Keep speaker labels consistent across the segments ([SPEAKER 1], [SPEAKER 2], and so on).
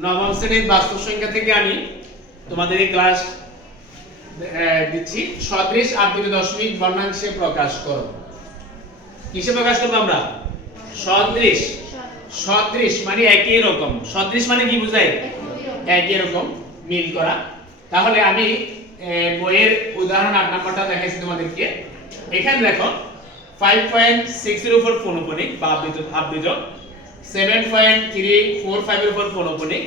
[SPEAKER 1] নবম শ্রেণির বাস্তব সংখ্যা থেকে আমি তোমাদের এই ক্লাস দিচ্ছি। সদৃশ আবৃত দশমিক বর্ণাংশে প্রকাশ করো। কিসে প্রকাশ করব আমরা? সদৃশ সদৃশ মানে একই রকম। সদৃশ মানে কি বোঝায় একই রকম, মিল করা। তাহলে আমি বইয়ের উদাহরণ আট নাম্বারটা দেখাইছি তোমাদেরকে। এখানে দেখো ফাইভ পয়েন্ট সিক্স এর উপর পৌনপনিক বা আবৃত আবৃত। সেভেন পয়েন্ট থ্রি ফোর ফাইভের উপর পৌনপনিক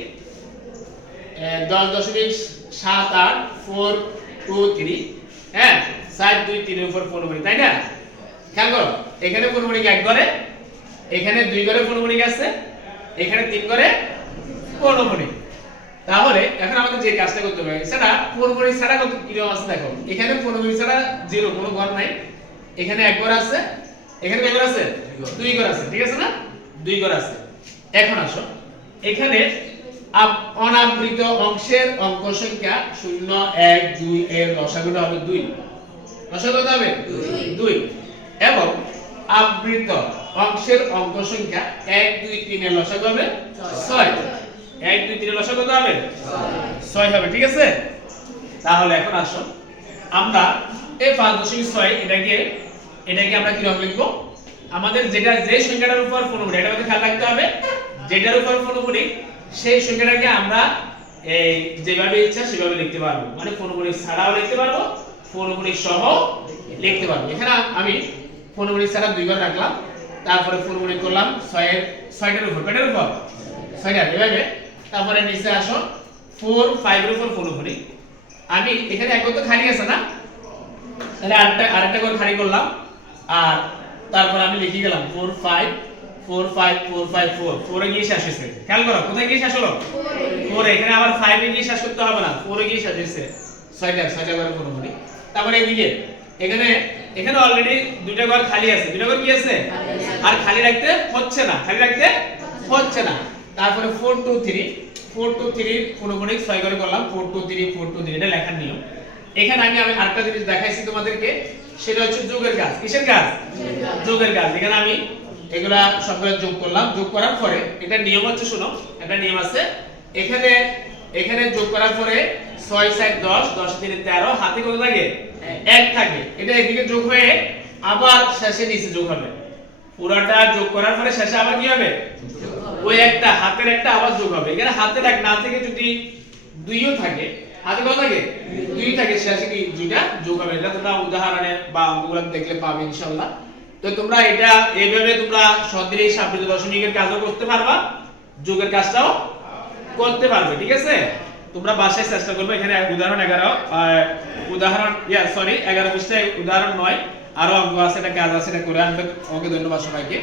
[SPEAKER 1] দশ দশমিক সাত আট ফোর টু থ্রি হ্যাঁ সাত দুই তিনের উপর পৌনপনিক তাই না? করো, এখানে এক ঘরে, এখানে দুই ঘরে পৌনপনিক আছে, এখানে তিন ঘরে পৌনপনিক তাহলে এখন আমাদের যে কাজটা করতে হবে, সেটা পৌনপনিক ছাড়া কত কীরকম আছে দেখো। এখানে পৌনপনিক ছাড়া জিরো কোনো ঘর নাই। এখানে এক ঘর আছে, এখানে কয় আছে? দুই ঘর আছে, ঠিক আছে না? দুই ঘর আছে। এখন আসো। এখানে অনাবৃত অংশের অঙ্ক সংখ্যা শূন্য এক দুই এর লসাগুটা হবে দুই। লসাগু হবে? দুই। এবং আবৃত অংশের অঙ্ক সংখ্যা এক দুই তিনের লসাগু হবে? ছয়। এক দুই তিনের লসাগু হবে? ছয়। হবে ঠিক আছে? তাহলে এখন আসো। আমরা এই পাঁচ দশমিক ছয় এটাকে এটাকে আমরা কীরকম লিখব? আমাদের যেটা, যে সংখ্যাটার উপর ফোনবুনি এটা আমাদের খেয়াল রাখতে হবে। যেটার উপর ফোনবুনি সেই সংখ্যাটাকে আমরা, এই, যেভাবে ইচ্ছা সেভাবে লিখতে পারব। মানে ফোনবুনি ছাড়াও লিখতে পারব ফোনবুনি সহ লিখতে পারব। এখানে আমি ফোনবুনি ছাড়া দুইবার রাখলাম, তারপরে ফোনবুনি করলাম, ছয়ের, ছয়টার উপর, কয়টার উপর? ছয়টার এভাবে। তারপরে নিচে আসো ফোর ফাইভের উপর ফোনবুনি আমি এখানে এক তো খালি আছে না? তাহলে আরেকটা আরেকটা করে খালি করলাম। আর তারপর আমি লিখে গেলাম four five four five four five four ফোরে গিয়ে শেষ হয়েছে। খেয়াল করো, কোথায় গিয়ে শেষ হলো? ফোর এখানে আবার ফাইভে গিয়ে শেষ করতে হবে না। ফোরে গিয়ে শেষ হয়েছে। ছয়টা ছয়টা কোনো করি তারপরে এদিকে, এখানে এখানে অলরেডি দুইটা ঘর খালি আছে। দুইটা ঘর কি আছে? আর খালি রাখতে হচ্ছে না। খালি রাখতে হচ্ছে না। তারপরে four two three four two three পুরোপুরি ছয় করে করলাম। Four two three four two three এটা লেখার নিয়ম। এখানে আমি আরেকটা জিনিস দেখাইছি তোমাদেরকে। সেটা হচ্ছে যোগের কাজ। কিসের কাজ? যোগের কাজ। এখানে আমি এগুলা সবগুলো যোগ করলাম। যোগ করার পরে এটা নিয়ম হচ্ছে, শোনো, একটা নিয়ম আছে। এখানে এখানে যোগ করার পরে ছয়, সাত, দশ দশ, তিনে তেরো, হাতে কত থাকে? এক থাকে। এটা এদিকে যোগ হয়ে আবার শেষে নিচে যোগ হবে। পুরাটা যোগ করার পরে শেষে আবার কি হবে? ওই একটা, হাতের একটা আবার যোগ হবে। এখানে হাতের এক না থেকে যদি দুইও থাকে হাতে কত থাকে দুই থাকে শেষে কি? দুইটা? যোগ হবে এটা তোমরা উদাহরণে বা অঙ্কগুলো দেখলে পাবে, ইনশাআল্লাহ। তো তোমরা এটা এইভাবে তোমরা সদৃশ আবৃত দশমিকের কাজও করতে পারবা, যোগের কাজটাও করতে পারবে, ঠিক আছে? তোমরা বাসায় চেষ্টা করবে, এখানে উদাহরণ এগারো উদাহরণ, ইয়া সরি এগারো পৃষ্ঠায় উদাহরণ নয়, আরও অঙ্ক আছে, এটা কাজ আছে, এটা করে আনবে। ওকে, ধন্যবাদ সবাইকে।